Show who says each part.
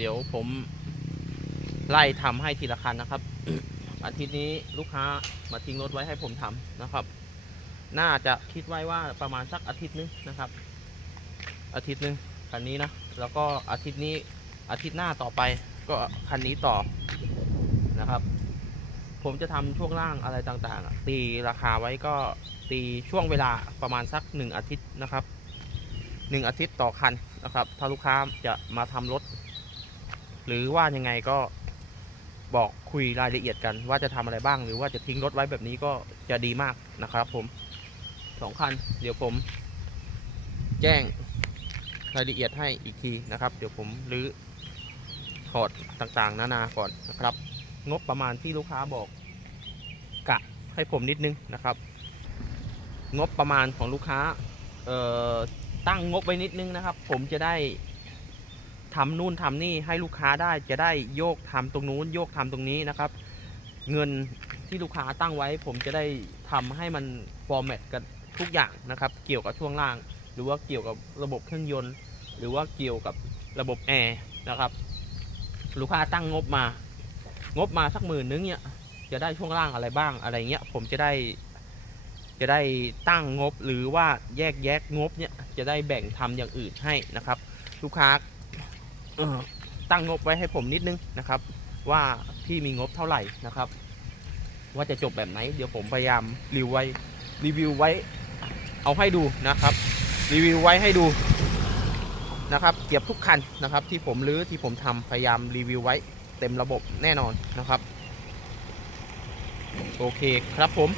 Speaker 1: เดี๋ยวผมไล่ทำให้ทีละคันนะครับ อาทิตย์นี้ลูกค้ามาทิ้งรถไว้ให้ผมทำนะครับ น่าจะคิดไว้ว่าประมาณสักอาทิตย์นึงนะครับ อาทิตย์นึงคันนี้นะ แล้วก็อาทิตย์นี้อาทิตย์หน้าต่อไปก็คันนี้ต่อนะครับ ผมจะทำช่วงล่างอะไรต่างๆ ตีราคาไว้ก็ตีช่วงเวลาประมาณสักหนึ่งอาทิตย์นะครับหนึ่งอาทิตย์ต่อคันนะครับ ถ้าลูกค้าจะมาทำรถ หรือว่ายังไงก็บอกคุยรายละเอียดกัน ว่าจะทำอะไรบ้าง หรือว่าจะทิ้งรถไว้แบบนี้ก็จะดีมากนะครับ ผมสองคัน เดี๋ยวผม แจ้งรายละเอียดให้อีกทีนะครับ เดี๋ยวผมรื้อถอดต่างๆ นานาก่อนนะครับ งบประมาณที่ลูกค้าบอก กะให้ผมนิดนึงนะครับ งบประมาณของลูกค้าตั้งงบไว้นิดนึงนะครับ ผมจะได้ ทำนู่นทำนี่ให้ลูกค้าได้จะได้โยกทำตรงนู้นโยกทำตรงนี้นะครับ เงินที่ลูกค้าตั้งไว้ ผมจะได้ทำให้มันฟอร์แมตกันทุกอย่างนะครับ เกี่ยวกับช่วงล่าง หรือว่าเกี่ยวกับระบบเครื่องยนต์ หรือว่าเกี่ยวกับระบบแอร์นะครับ ลูกค้าตั้งงบมา งบมาสักหมื่นนึงเนี่ยจะได้ช่วงล่างอะไรบ้างอะไรเงี้ย ผมจะได้จะได้ตั้งงบหรือว่าแยกแยกงบเนี่ยจะได้แบ่งทำอย่างอื่นให้นะครับ ลูกค้า ตั้งงบไว้ให้ผมนิดนึงนะครับ ว่าพี่มีงบเท่าไหร่นะครับ ว่าจะจบแบบไหน เดี๋ยวผมพยายามรีวิวไว้รีวิวไว้ เอาให้ดูนะครับ รีวิวไว้ให้ดูนะครับเก็บทุกคันนะครับ ที่ผมรื้อที่ผมทำพยายามรีวิวไว้เต็มระบบแน่นอนนะครับ โอเคครับผม